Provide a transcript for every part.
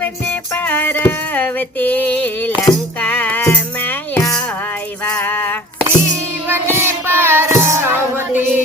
શિવને પાર્વતી લંકામાં આવ્યા. શિવને પાર્વતી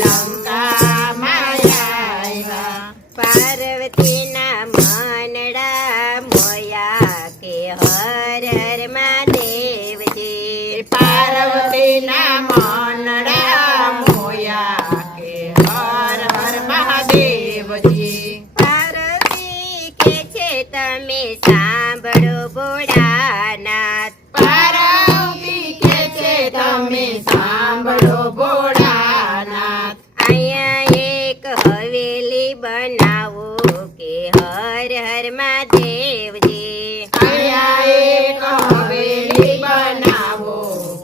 લંકામાં આવ્યા. પાર્વતીના મનડા મોયા કે હર હર મહાદેવજી. પાર્વતીના મનડા મોયા કે હર હર મહાદેવજી. પાર્વતી કે છે તમે સાંભળો ભોળાનાથ. પાર્વતી કે છે તમે સાંભળો ભોળાનાથ. અહીંયા એક હવેલી બનાવો કે હર હર મહાદેવજી. અહીંયા એક હવેલી બનાવો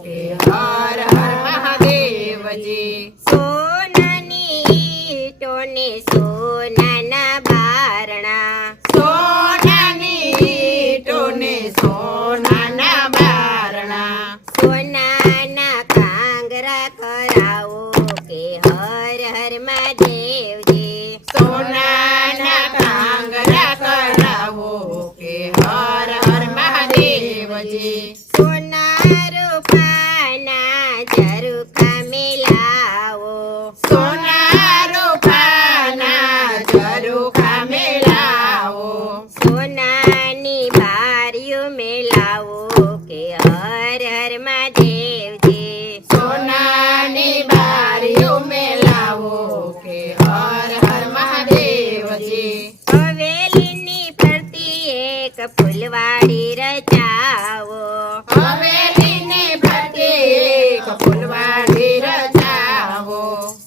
કે હર હર મહાદેવજી. સોનાની ઈંટોને સોનાના બારણા. સોનાની ઈંટોને સોનાના બારણા. સોનાના કાંગરા કરાવો કે હર હર મહાદેવજી. સોનાના કાંગરા કરાવો કે હર હર મહાદેવજી. સોના રૂપાના ઝરૂખા મેલાવો. સોના રૂપાના ઝરૂખા મેલાવો. સોનાની બારીઓ મેલાવો કે હર હર મહાદેવજી. સોનાની બારીઓ મેલાવો કે હર હર મહાદેવજી. હવેલીની ફરતી એક ફૂલવાડી રચાવો. હવેલીને ફરતે એક ફૂલવાડી રચાવો.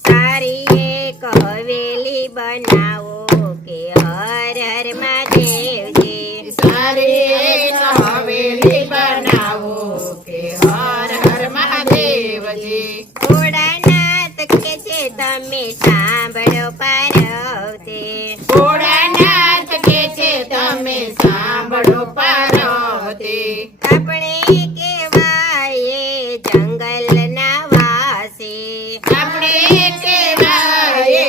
સારી એક હવેલી બનાવો કે હર હર મહાદેવજી. સારી એક હવેલી બનાવો કે હર હર મહાદેવજી. ભોળાનાથ કે છે તમે સાંભળો પાર્વતી. ભોળાનાથ કે છે તમે સાંભળો પાર્વતી. આપણે કહેવાય જંગલના વાસી. આપણે કહેવાય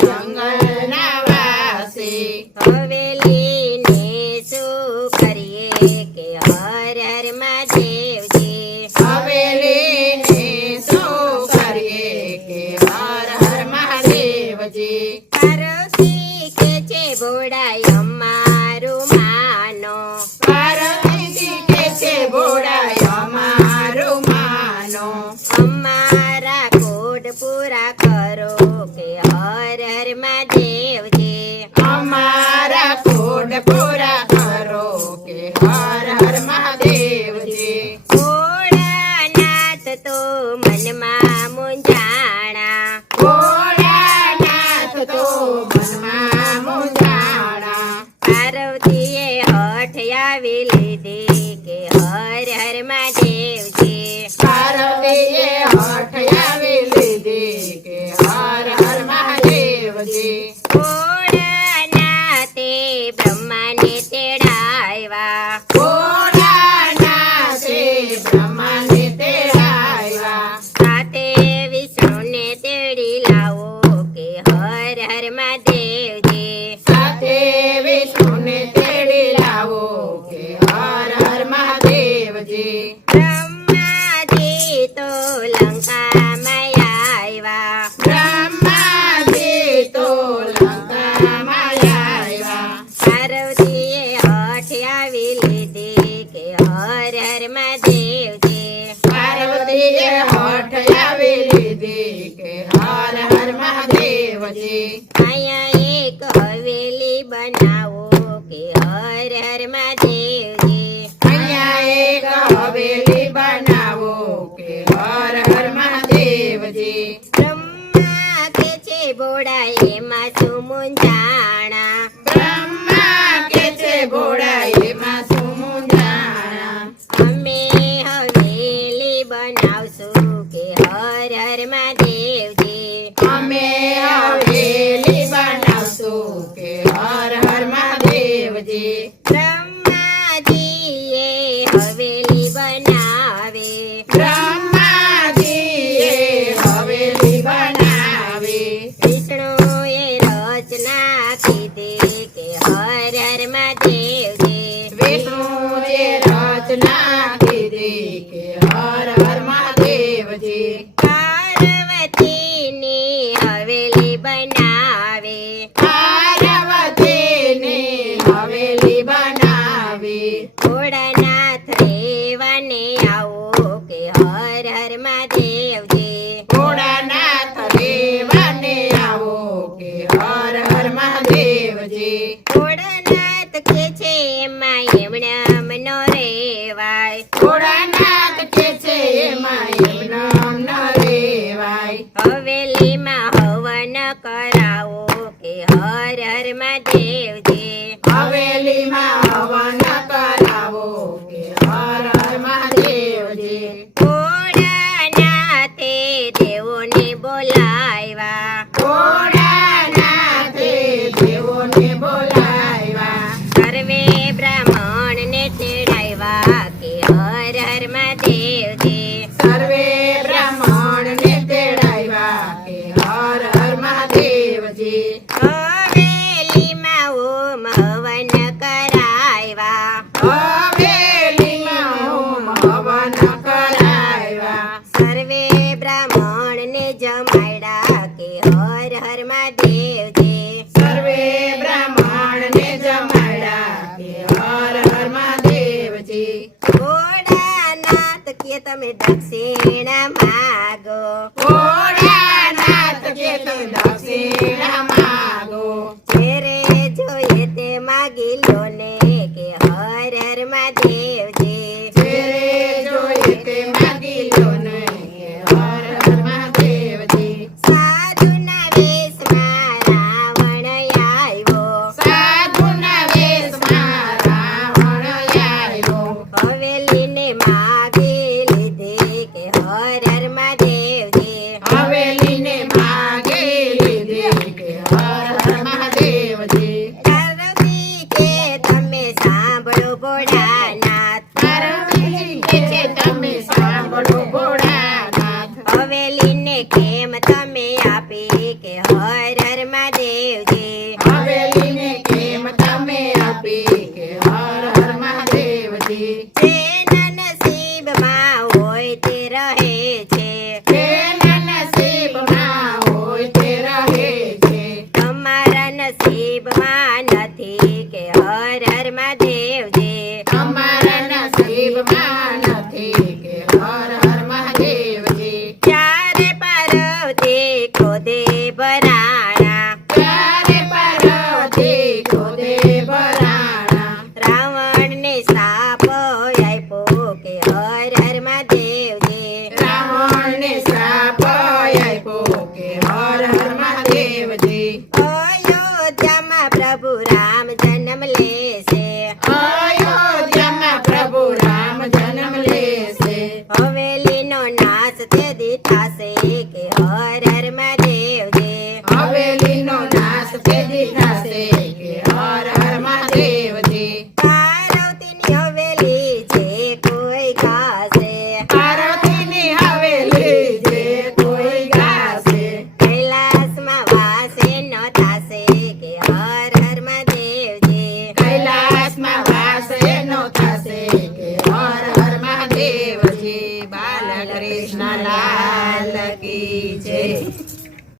જંગલના વાસી. હવેલીને શું કરીએ કે હર હર મહાદેવજી. હવેલીને શું કરીએ કે હર હર મહાદેવજી. પાર્વતી કે છે ભોળાય અમારું માનો. પાર્વતીજી કે છે ભોળાય અમારું માનો. અમારા કોડ પૂરા કરો કે હર હર મહાદેવજી. અમારા કોડ પૂરા કરો કે હર હર મહાદેવજી. ભોળાનાથ તો મનમાં મૂંઝાણા. ભોળાનાથ તો મનમાં મૂંઝાણા. પાર્વતીએ હઠ આવી લીધી કે હર હર મહાદેવજી. પાર્વતીએ હઠ આવી લીધી કે હર હર મહાદેવજી. ભોળાનાથે બ્રહ્માને તેડાવ્યા. ભોળાનાથે બ્રહ્માને તેડાવ્યા. સાથે વિષ્ણુને તેડી લાવો કે હર હર મહાદેવજી. સાથે વિષ્ણુને તેડી લાવો કે હર હર મહાદેવજી. બ્રહ્માજી તો લંકામાં આવ્યા. બ્રહ્માજી તો લંકામાં આવ્યા. પાર્વતીએ હઠ આવી લીધી કે હર હર મહાદેવજી. પાર્વતીએ હઠ આવી લીધી કે હર હર મહાદેવજી. અહીંયા એક હવેલી બનાવો કે હર હર મહાદેવજી. અહીંયા એક હવેલી બનાવો કે હર હર મહાદેવજી. બ્રહ્મા કે છે ભોળા એમાં શું મૂંઝાણા. બ્રહ્મા કે છે ભોળા એમાં શું મૂંઝાણા. અમે હવેલી બનાવશું કે હર હર મહાદેવજી. અમે હવેલી બનાવશું કે હર હર મહાદેવજી. બ્રહ્માજીએ હવેલી બનાવે. બ્રહ્માજીએ હવેલી બનાવી. વિષ્ણુએ રચના કીધી કે હર હર મહાદેવ ભોળાનાથ કે છે એમાં એમણે મનો રેવાય ભોળાનાથ કે છે એમાં એમનામ ન રેવાય હવેલીમાં હવન કરાવો કે હર હર મહાદેવજી હવેલીમાં હવન કરાવો કે હર હર મહાદેવજી ભોળાનાથે દેવોને બોલાવ્યા ભોળાનાથે દેવોને બોલાવ્યા સર્વે બ્રાહ્મણને તેડાવ્યા કે હર હર મહાદેવજી સર્વે બ્રાહ્મણને તેડાવ્યા કે હર હર મહાદેવજી હવેલીમાં ઓમ હવન કરાવ્યા હવેલીમાં હોમ હવન કરાવ્યા સર્વે બ્રાહ્મણને જમાડ્યા કે હર હર મહાદેવજી સર્વે બ્રાહ્મણને જમાડ્યા કે હર હર મહાદેવજી ભોળાનાથ કે તમે દક્ષિણા માગો ભોળાનાથ કે તમે દક્ષિણા માગો જેરે જોઈએ તે માગી લો ને કે હર હર મહાદેવજી જેરે જોઈએ તે માગી લો ને કે હર હર મહાદેવજી સાધુના વેશમાં રાવણ આવ્યો સાધુના વેશમાં રાવણ આવ્યો હવેલીને માગી લીધી કે હર હર મહાદેવજી હવેલીને માગી લીધી કે હર હર મહાદેવજી પાર્વતી કે તમે સાંભળો ભોળાનાથ પાર્વતીજી કે છે તમે સાંભળો ભોળાનાથ હવેલીને કેમ તમે આપી કે હર હર મહાદેવજી હવેલીને કેમ તમે આપી કે હર હર મહાદેવજી જેના નસીબમાં હોય તે રહે છે જેના નસીબમાં હોય તે રહે છે તમારા નસીબમાં નથી કે હર હર મહાદેવજી અમારા નસીબમાં નથી કે હર હર મહાદેવજી ચારે પાર્વતી ખોદે ભરાણા ત્યારે પાર્વતી ખોદે ભરાણા રાવણને શાપ આપ્યો કે હર હર મહાદેવજી રાવણને શ્રાપ આપ્યો કે હર હર મહાદેવજી અયોધ્યામાં પ્રભુ રામ જન્મ લેશે અયોધ્યામાં પ્રભુ રામ જન્મ લેશે હવેલીનો નાશ તે થશે કે હર હર મહાદેવજી હવેલીનો નાશ તે થશે